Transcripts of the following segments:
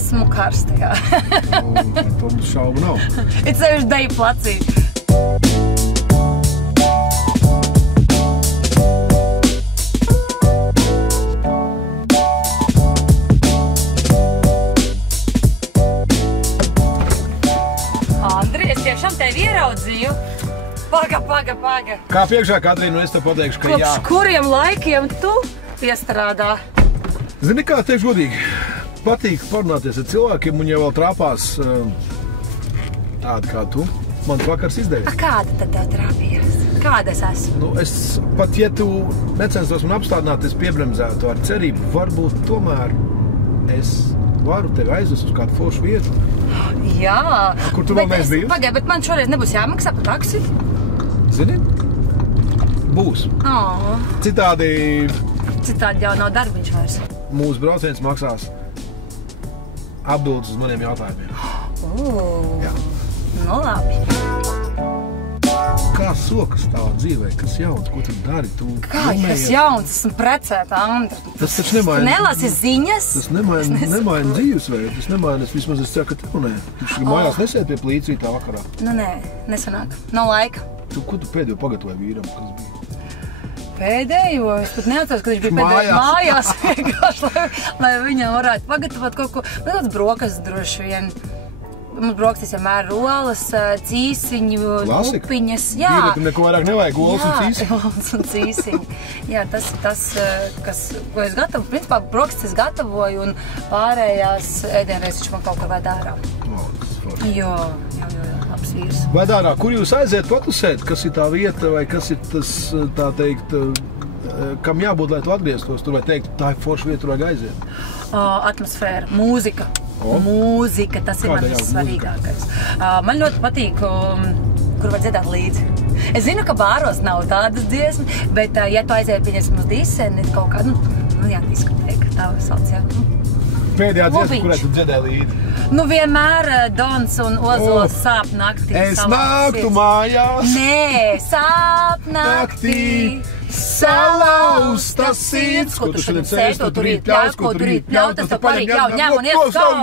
esmu karsta, jā. Par to mums šaubu nav. Ir sevišķi deju placī. Andri, es tiešām tevi ieraudzīju. Paga. Kā priekšā, Katrīna, es tev pateikšu, ka jā. Kopš kuriem laikiem tu piestrādā? Zini kā, teikšu godīgi, patīk parunāties ar cilvēkiem, un ja vēl trāpās tādi kā tu, man vakars izdevies. Kāda tad tev trāpījās? Kāda es esmu? Nu, pat ja tu necenstos man apstādināt, es piebremzētu ar cerību, varbūt tomēr es varu tevi aizvest uz kādu foršu vietu. Jā. Kur tu vēl neesi bijusi? Pagaid, bet man šoreiz nebūs jāmaksā par taksi? Zini? Būs. Citādi jau nav darbiņš vairs. Mūsu brauciens maksās atbildes uz maniem jautājumiem. Jā. Nu labi. Kā sokas tavā dzīvē, kas jauns, ko tu dari? Kas jauns? Esmu precēta, Andra. Tas taču nemaina. Nelasi ziņas? Tas nemaina dzīvesveidu. Tas nemaina, vismaz es ceru, ka tev nē. Tu mājās nesēdi pie plīcītā vakarā. Nu nē, nesanāk. Nav laika. Ko tu pēdējo pagatavoji vīram, kas bija? Pēdējo? Es pat neatceros, ka viņš bija pēdējo mājās. Vienkārši, lai viņam varētu pagatavot kaut ko. Man tāds brokas droši vien. Mums brokastīs vienmēr rolas, cīsiņu, lupiņas. Jā. Vīrietim neko vairāk nevajag, olas un cīsiņi. Jā, olas un cīsiņi. Jā, tas, ko es gatavoju. Principā brokastis gatavoju un pārējās ēdienreizes viņš man kaut kā vēd ārā. Jā, labs vīrs. Vēd ārā, kur jūs aiziet paklusēt? Kas ir tā vieta vai kas ir tas, tā teikt, kam jābūt, lai tu atgrieztos tur vai teikt, tā ir forša vieta, tur vajag aiziet? Atmosfēra, mūzika. Mūzika, tas ir man vissvarīgākais. Man ļoti patīk, kur var dziedāt līdzi. Es zinu, ka bāros nav tādas dziesmas, bet ja tu aiziet, pieņemsim uz diseni, kaut kādu, diskotēka, tā sauc, jā. Pēdējā dziesma, kurā tu dziedēji līdzi? Nu, vienmēr Dons un Ozols Sāp naktī. Es nāktu mājās. Nē, Sāp naktī. Salauzta sirds, ko tu šodien sēž, to tur ir pļaus, ko tur ir pļaus, tas tev parīt jau ņem un iet skauj.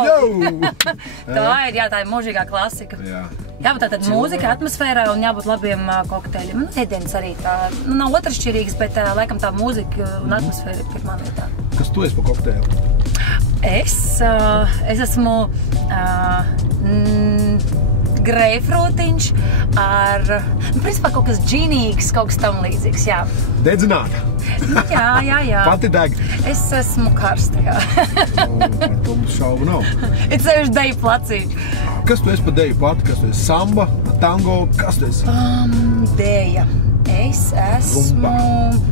Tā ir mūžīgā klasika. Jābūt tātad mūzika, atmosfērā un jābūt labiem kokteļiem. Ēdienas arī tā, nav otršķirīgas, bet laikam tā mūzika un atmosfēra ir pirmā vietā. Kas tu esi pa kokteļu? Es esmu greifrūtiņš ar, principā kaut kas džinīgs, kaut kas tam līdzīgs, jā. Dedzināta? Jā. Pati deg? Es esmu karsta, jā. Par to mums šaubu nav. Ir sevišķi deju placī. Kas tu esi pa deju pati? Kas tu esi? Samba, tango, kas tu esi? Deja. Es esmu...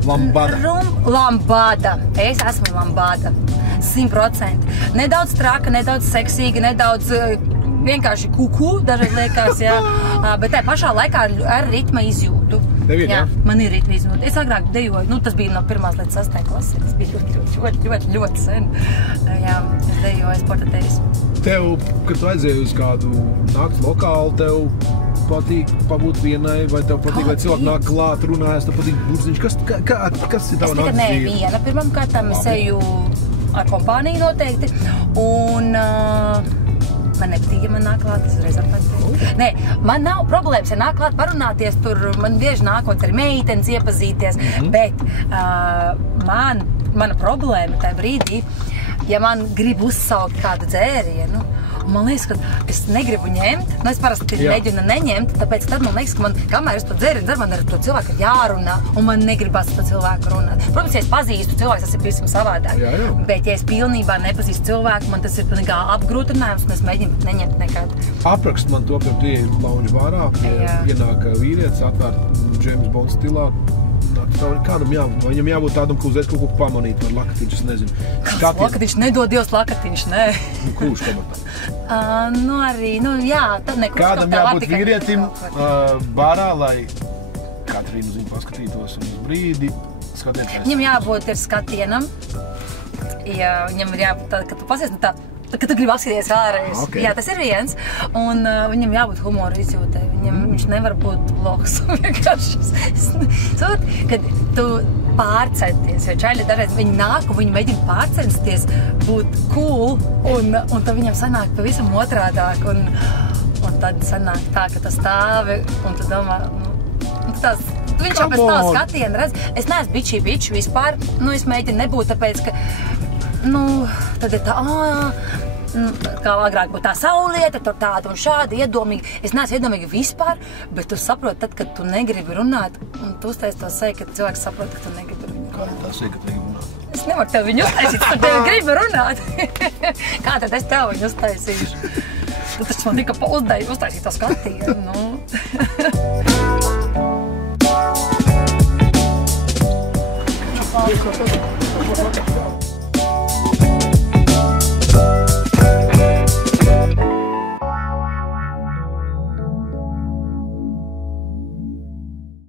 Lambada. Lambada. Es esmu lambada. 100%. Nedaudz traka, nedaudz seksīga, nedaudz vienkārši kuku, dažreiz liekas, jā. Bet tā pašā laikā ar ritma izjūtu. Tev ir, jā? Man ir ritma izjūta. Es agrāk dejoju, tas bija no 1. līdz 6. klases. Tas bija ļoti sen. Jā, es dejoju sporta tenismu. Tev, kad tu aizēji uz kādu nakts lokālu, tev patīk pabūt vienai, vai tev patīk, lai cilvēki nāk klāt, runājas, tev patīk burziņš? Kas ir tava nakts dzīve? Es nekad neviena. Pirmam kārtām es eju ar kompāniju noteikti, un man nepatīk, ja man nāk klāt, es reiz atpatīk. Nē, man nav problēmas, ja nāk klāt parunāties, tur man bieži nākot ar meitenes iepazīties, bet mana problēma tajā brīdī, ja man grib uzsaukt kādu dzērienu, un man liekas, ka es negribu ņemt, es parasti mēģinu neņemt, tāpēc tad man liekas, ka kamēr es to dzērienu dzeru, man ar to cilvēku ir jārunā, un man negribas to cilvēku runāt. Protams, ja es pazīstu cilvēku, tas ir pavisam savādāk, bet ja es pilnībā nepazīstu cilvēku, man tas ir pilnībā apgrūtinājums, un es mēģinu neņemt nekādu. Aprakst man to, ka tu ieej lounge bārā, ienāk vīrietis, atvērt James Bond stilā. Kādam jābūt? Vai viņam jābūt tādam, ka uzreiz kaut ko pamanīt par lakatiņš, es nezinu. Kāds lakatiņš? Nedod Dievs lakatiņš, nē. Kurš kabatā? Jā, tad nekurš kādam jābūt vīrietim bārā, lai Katrīna uz viņu paskatītos un uz brīdi skatieties. Viņam jābūt ir skatienam. Viņam ir jābūt tāda, ka tu pasies, kad tu gribi apskatīties ārējus. Jā, tas ir viens. Un viņam jābūt humoru izjūtai. Viņš nevar būt loks. Vienkārši. Kad tu pārcensties, jo čaļi dažreiz viņi nāk un viņi mēģina pārcensties būt cool, un tad viņam sanāk pavisam otrādāk, un tad sanāk tā, ka tas stāvi, un tu domā, viņš jau pēc tā skatiena redz, es neesmu bičs vispār, es mēģinu nebūt, tāpēc, ka, tad ir tā, kā agrāk būtu tā saulieta, tur tāda un šāda iedomīga. Es neesmu iedomīga vispār, bet tu saproti tad, kad tu negribi runāt, un tu uztaisi to seju, kad cilvēks saprot, ka tu negribi runāt. Kā tā seja, ka tu negribi runāt? Es nevaru tev viņu uztaisīt, tad tev gribi runāt. Kā tad es tev viņu uztaisīšu? Tu taču man tika uztaisīt to skatienu,